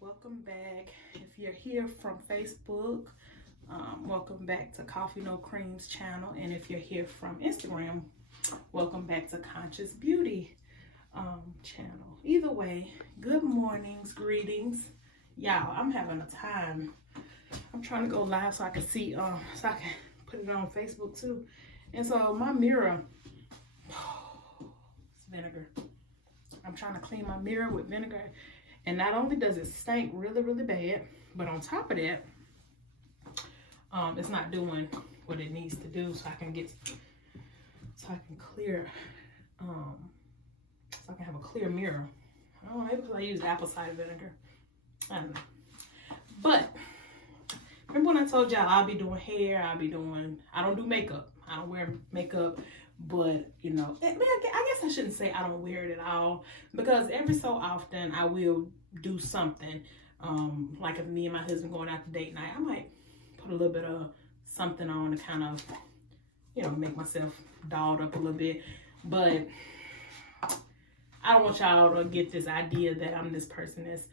welcome back. If you're here from Facebook, welcome back to Coffee No Creams channel. And if you're here from Instagram, welcome back to Conscious Beauty channel. Either way, good mornings, greetings. Y'all, I'm having a time. I'm trying to go live so I can see, so I can put it on Facebook too. And so my mirror, it's vinegar. I'm trying to clean my mirror with vinegar. And not only does it stink really, really bad, but on top of that, it's not doing what it needs to do, so I can clear, so I can have a clear mirror. I don't know, maybe because I use apple cider vinegar. I don't know. But remember when I told y'all I'll be doing hair, I don't do makeup. I don't wear makeup. But, you know, I guess I shouldn't say I don't wear it at all, because every so often I will do something. Like if me and my husband going out to date night, I might put a little bit of something on to kind of, you know, make myself dolled up a little bit. But I don't want y'all to get this idea that I'm this person that's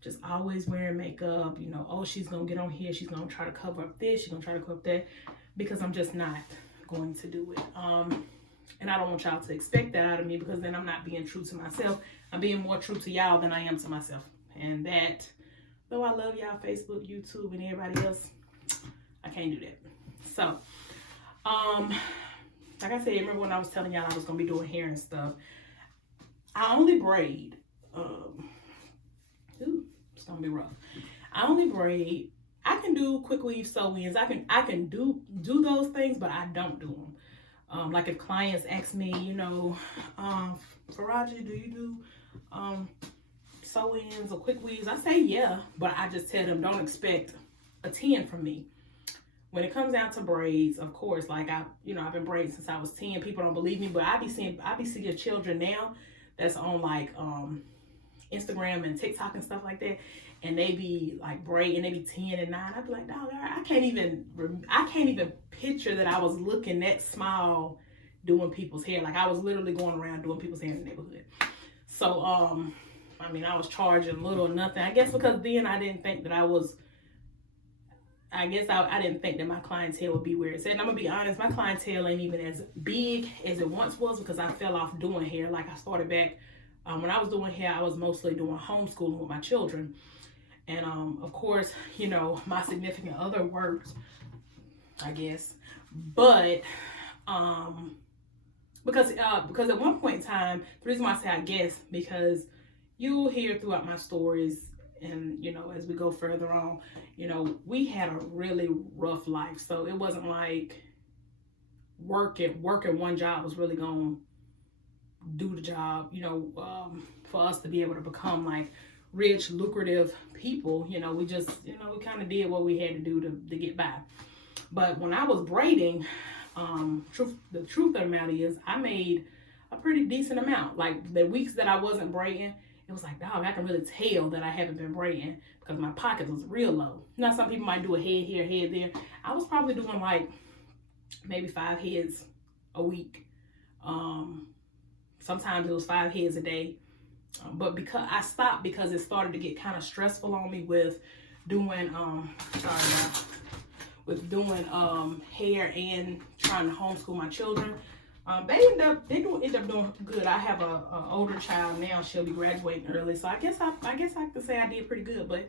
just always wearing makeup. You know, oh, she's going to get on here, she's going to try to cover up this, she's going to try to cover up that, because I'm just not going to do it. And I don't want y'all to expect that out of me, because then I'm not being true to myself. I'm being more true to y'all than I am to myself. And that, though I love y'all Facebook, YouTube, and everybody else, I can't do that. So, like I said, remember when I was telling y'all I was gonna be doing hair and stuff? I only braid. It's gonna be rough. I only braid. I can do quick weave sew-ins. I can do those things, but I don't do them. Like if clients ask me, you know, Faraji, do you do sew-ins or quick weaves? I say yeah, but I just tell them don't expect a 10 from me. When it comes down to braids, of course, like I've been braiding since I was 10. People don't believe me, but I be seeing children now that's on like Instagram and TikTok and stuff like that, and they be like braiding, they be 10 and 9. I'd be like, dog, I can't even picture that I was looking that small doing people's hair. Like I was literally going around doing people's hair in the neighborhood. So I mean, I was charging little or nothing. I guess because then I didn't think that I didn't think that my clientele would be where it's at. And I'm gonna be honest, my clientele ain't even as big as it once was, because I fell off doing hair. Like I started back when I was doing hair, I was mostly doing homeschooling with my children. And of course, you know, my significant other works, I guess. But because at one point in time, the reason why I say I guess, because you'll hear throughout my stories, and you know, as we go further on, you know, we had a really rough life. So it wasn't like working one job was really gonna do the job, you know, for us to be able to become like rich, lucrative people. You know, we just, you know, we kind of did what we had to do to get by. But when I was braiding, the truth of the matter is I made a pretty decent amount. Like the weeks that I wasn't braiding, it was like, dog, I can really tell that I haven't been braiding, because my pocket was real low. Now some people might do a head here, head there. I was probably doing like maybe 5 heads a week. Sometimes it was 5 heads a day. But because I stopped, because it started to get kind of stressful on me with doing hair and trying to homeschool my children. They end up doing good. I have a older child now. She'll be graduating early, so I guess I can say I did pretty good. But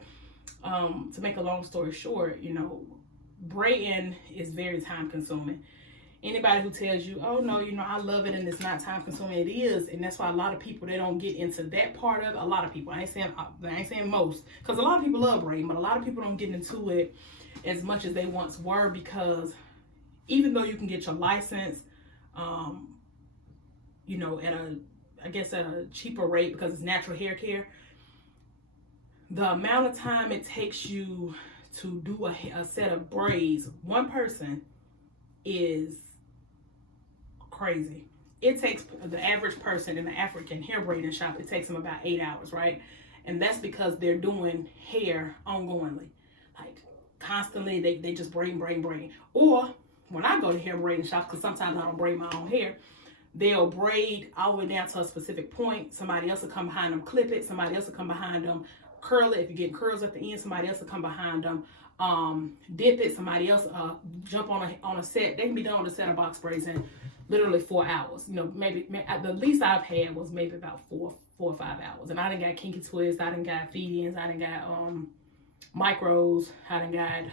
to make a long story short, you know, braiding is very time consuming. Anybody who tells you, oh no, you know, I love it and it's not time consuming, it is. And that's why a lot of people, they don't get into that part of it. A lot of people, I ain't saying most, because a lot of people love braiding, but a lot of people don't get into it as much as they once were, because even though you can get your license, you know, at a cheaper rate, because it's natural hair care, the amount of time it takes you to do a set of braids, one person, is crazy. It takes the average person in the African hair braiding shop, it takes them about 8 hours, right? And that's because they're doing hair ongoingly, like constantly. They just braid. Or when I go to hair braiding shops, because sometimes I don't braid my own hair, they'll braid all the way down to a specific point. Somebody else will come behind them, clip it. Somebody else will come behind them, curl it. If you're getting curls at the end, somebody else will come behind them, dip it. Somebody else jump on a set. They can be done with a set of box braids in literally 4 hours. You know, maybe the least I've had was maybe about 4 or 5 hours. And I done got kinky twists. I done got feed-ins. I done got micros. I done got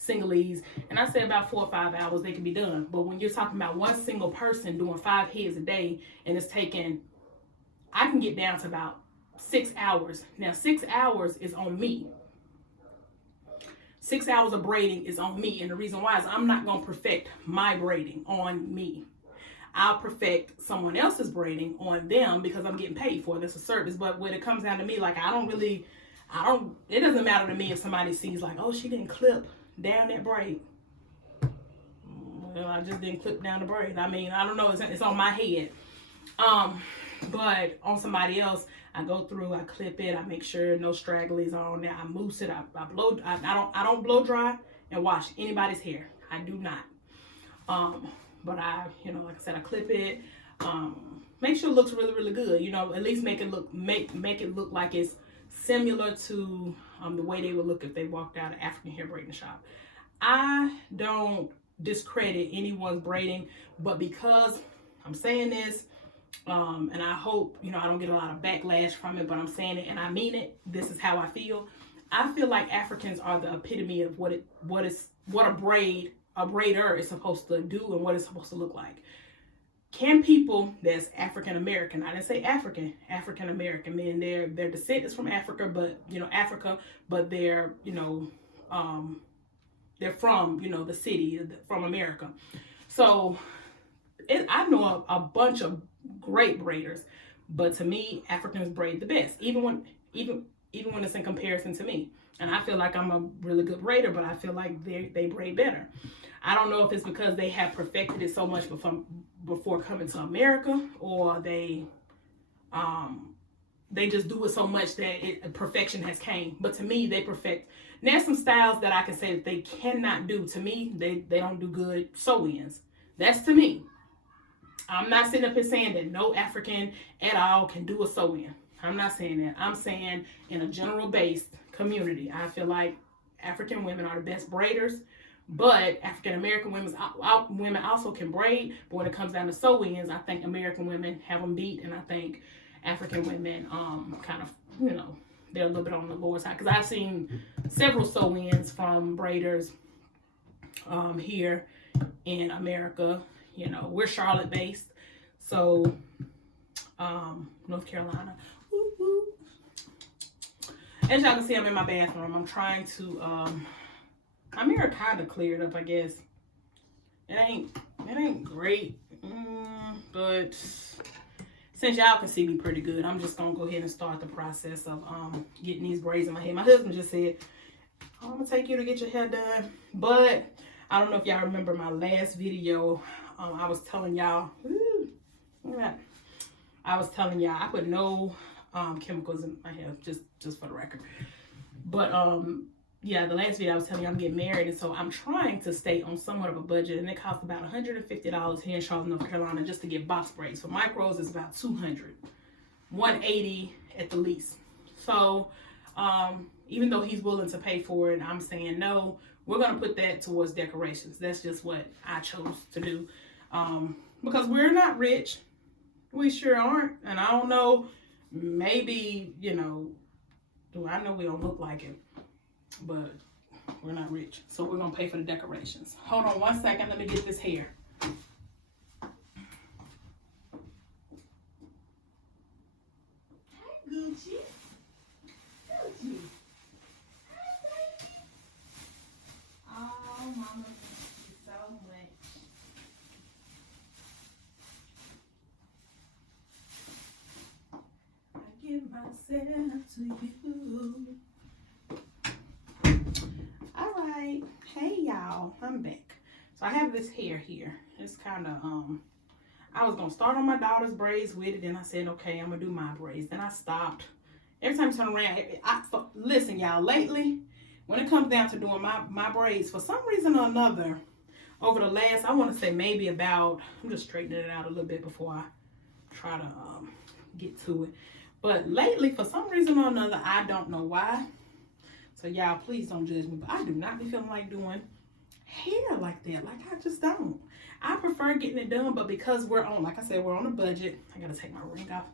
singlies. And I say about 4 or 5 hours they can be done. But when you're talking about one single person doing 5 heads a day, and it's taking, I can get down to about 6 hours. Now 6 hours is on me. 6 hours of braiding is on me. And the reason why is I'm not going to perfect my braiding on me. I'll perfect someone else's braiding on them because I'm getting paid for this, a service. But when it comes down to me, like it doesn't matter to me if somebody sees like, oh, she didn't clip down that braid. Well, I just didn't clip down the braid. I mean, I don't know, it's on my head. But on somebody else, I go through, I clip it, I make sure no stragglies are on there, I mousse it, I blow, I don't blow dry and wash anybody's hair. I do not. But I, you know, like I said, I clip it, make sure it looks really, really good. You know, at least make it look like it's similar to the way they would look if they walked out of African hair braiding shop. I don't discredit anyone's braiding, but because I'm saying this, and I hope, you know, I don't get a lot of backlash from it, but I'm saying it and I mean it. This is how I feel. I feel like Africans are the epitome of what a braider is supposed to do and what it's supposed to look like. Can people that's African American, I didn't say African American men, their descent is from Africa, but you know, Africa, but they're, you know, they're from, you know, the city, from America. So I know a bunch of great braiders, but to me, Africans braid the best, even when it's in comparison to me. And I feel like I'm a really good braider, but I feel like they braid better. I don't know if it's because they have perfected it so much before coming to America, or they just do it so much that perfection has came. But to me, they perfect. And there's some styles that I can say that they cannot do. To me, they don't do good sew-ins. That's to me. I'm not sitting up here saying that no African at all can do a sew-in. I'm not saying that. I'm saying in a general-based community, I feel like African women are the best braiders, but African American women also can braid. But when it comes down to sew-ins, I think American women have them beat, and I think African women kind of, you know, they're a little bit on the lower side. Because I've seen several sew-ins from braiders here in America. You know, we're Charlotte based, so North Carolina. Woo, woo. As y'all can see, I'm in my bathroom. I'm trying to my mirror kind of cleared up, I guess. It ain't great, but since y'all can see me pretty good, I'm just gonna go ahead and start the process of getting these braids in my hair. My husband just said, I'm gonna take you to get your hair done, but I don't know if y'all remember my last video. I was telling y'all, I put no chemicals in my hair, just for the record. But yeah, the last video I was telling you I'm getting married, and so I'm trying to stay on somewhat of a budget, and it costs about $150 here in Charlotte, North Carolina, just to get box braids. For micros, it's about $200, $180 at the least. So even though he's willing to pay for it, I'm saying no. We're gonna put that towards decorations. That's just what I chose to do. Because we're not rich. We sure aren't. And I don't know, maybe, you know, I know we don't look like it, but we're not rich. So we're gonna pay for the decorations. Hold on 1 second, let me get this hair. Hi, Gucci. Gucci. Hi, baby. Oh, Mama, thank you so much. I give myself to you. All right, hey y'all, I'm back. So I have this hair here. It's kind of I was gonna start on my daughter's braids with it, and I said, okay, I'm gonna do my braids. Then I stopped. Every time I turn around, listen, y'all. Lately, when it comes down to doing my braids, for some reason or another, over the last, I want to say maybe about, I'm just straightening it out a little bit before I try to get to it. But lately, for some reason or another, I don't know why. So y'all, please don't judge me. But I do not be feeling like doing hair like that. Like, I just don't. I prefer getting it done, but because we're on, like I said, we're on a budget. I gotta take my ring off.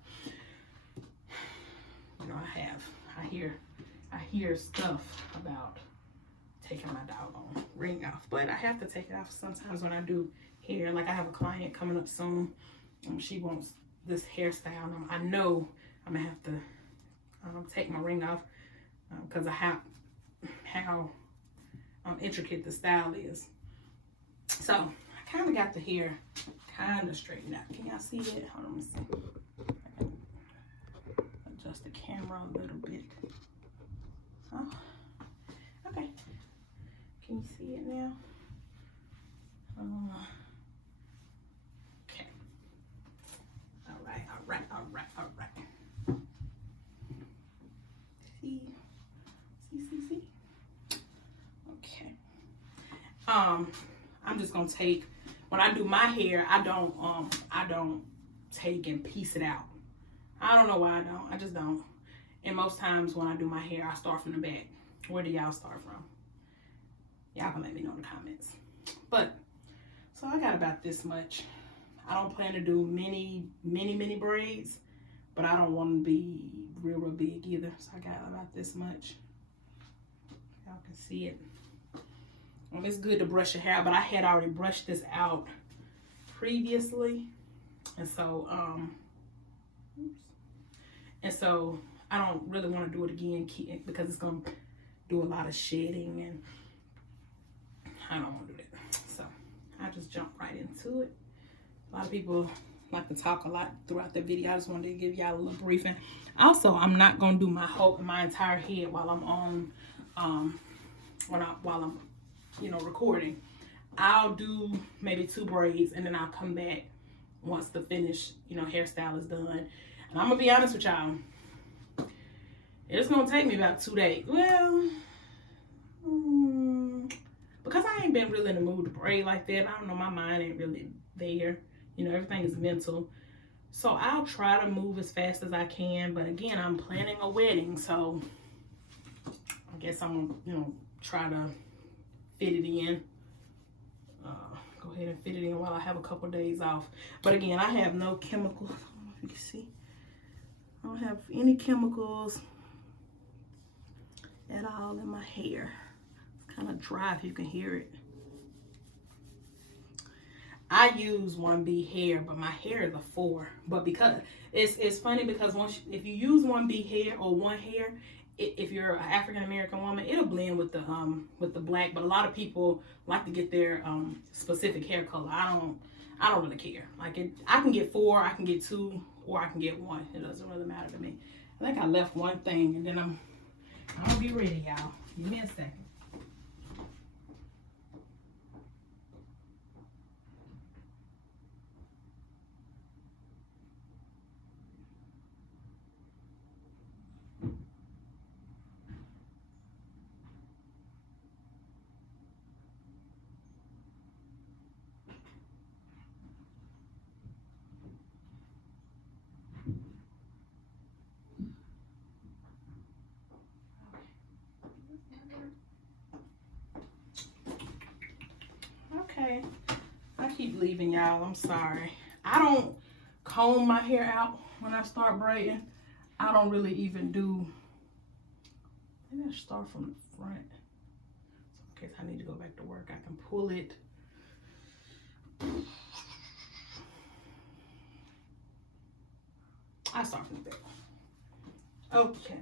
You know, I hear stuff about taking my doggone ring off, but I have to take it off sometimes when I do hair. Like, I have a client coming up soon. She wants this hairstyle, and I know I'm gonna have to take my ring off because of how intricate the style is. So I kind of got the hair kind of straightened out. Can y'all see it? Hold on, let me see. I can adjust the camera a little bit. Oh, okay. Can you see it now? Okay. All right. See. Okay. I'm just gonna take, when I do my hair, I don't take and piece it out. I don't know why I don't. I just don't. And most times when I do my hair, I start from the back. Where do y'all start from? Y'all can let me know in the comments. But so I got about this much. I don't plan to do many braids, but I don't want to be real big either. So I got about this much. Y'all can see it. Well, it's good to brush your hair, but I had already brushed this out previously, and so I don't really want to do it again because it's gonna do a lot of shedding, and I don't want to do that. So I just jump right into it. A lot of people like to talk a lot throughout the video. I just wanted to give y'all a little briefing. Also, I'm not gonna do my entire head while I'm on while I'm recording. I'll do maybe 2 braids, and then I'll come back once the finished hairstyle is done. And I'm gonna be honest with y'all, it's gonna take me about 2 days. Well, because I ain't been really in the mood to braid like that. I don't know, my mind ain't really there. Everything is mental. So I'll try to move as fast as I can. But again, I'm planning a wedding, so I guess I'm gonna try to fit it in. Go ahead and fit it in while I have a couple days off. But again, I have no chemicals. I don't know if you can see. I don't have any chemicals at all in my hair. It's kind of dry if you can hear it. I use 1B hair, but my hair is a 4. But because it's funny because if you use 1B hair or one hair, if you're an African American woman, it'll blend with the black. But a lot of people like to get their specific hair color. I don't really care. Like I can get 4, I can get 2, or I can get 1. It doesn't really matter to me. I think I left one thing, and then I'm gonna be ready, y'all. Give me a second. Okay, I keep leaving y'all. I'm sorry. I don't comb my hair out when I start braiding. I don't really even do. Maybe I start from the front. So in case I need to go back to work, I can pull it. I start from the back. Okay.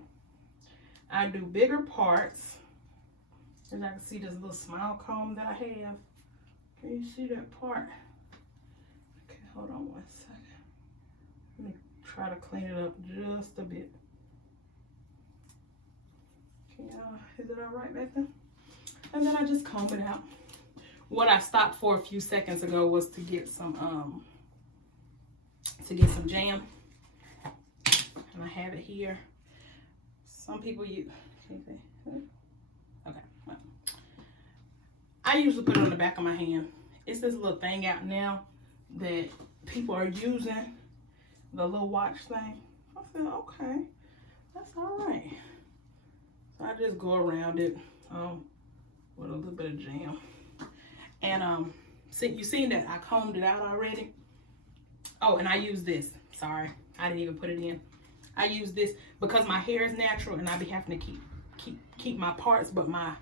I do bigger parts. As I can see this little smile comb that I have. Can you see that part? Okay, hold on one second. Let me try to clean it up just a bit. Is it all right back there? And then I just comb it out. What I stopped for a few seconds ago was to get some jam. And I have it here. Some people use, okay. Well, I usually put it on the back of my hand. It's this little thing out now that people are using, the little watch thing. I said, okay, that's all right. So I just go around it with a little bit of jam. And you seen that I combed it out already? Oh, and I use this. Sorry, I didn't even put it in. I use this because my hair is natural and I be having to keep my parts, but my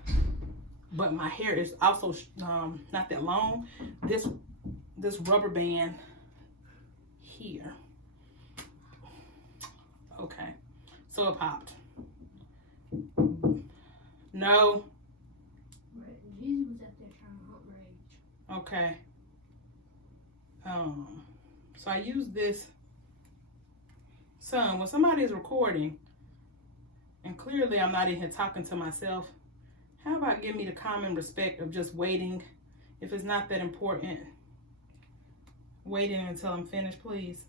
hair is also not that long. This rubber band here. Okay, so it popped. No. Jesus was up there trying to hump rage. Okay. So I use this. Son, when somebody is recording, and clearly I'm not in here talking to myself, how about give me the common respect of just waiting? If it's not that important, waiting until I'm finished, please.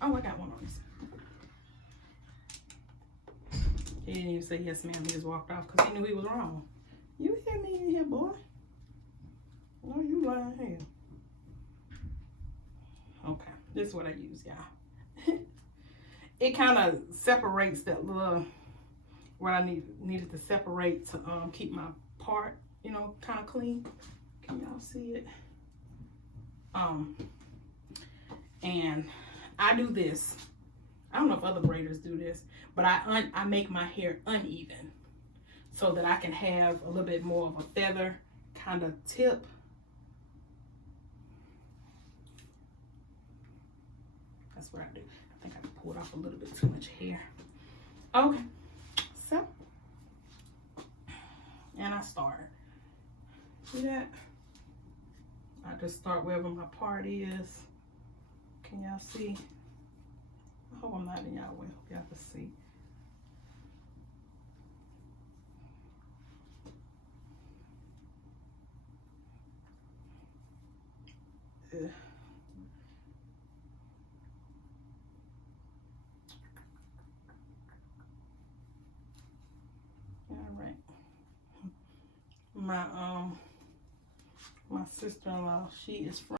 Oh, I got one on this. He didn't even say yes, ma'am. He just walked off because he knew he was wrong. You hear me in here, boy? No, you lying here. Okay, this is what I use, y'all. It kind of separates that little where I needed to separate to keep my part, you know, kind of clean. Can y'all see it? And I do this. I don't know if other braiders do this, but I make my hair uneven so that I can have a little bit more of a feather kind of tip. That's what I do. I think I pulled off a little bit too much hair. Okay, so, and I start. See that? I just start wherever my part is. Can y'all see? I hope I'm not in y'all way. Hope y'all can see. Ugh. All right. My sister-in-law, she is from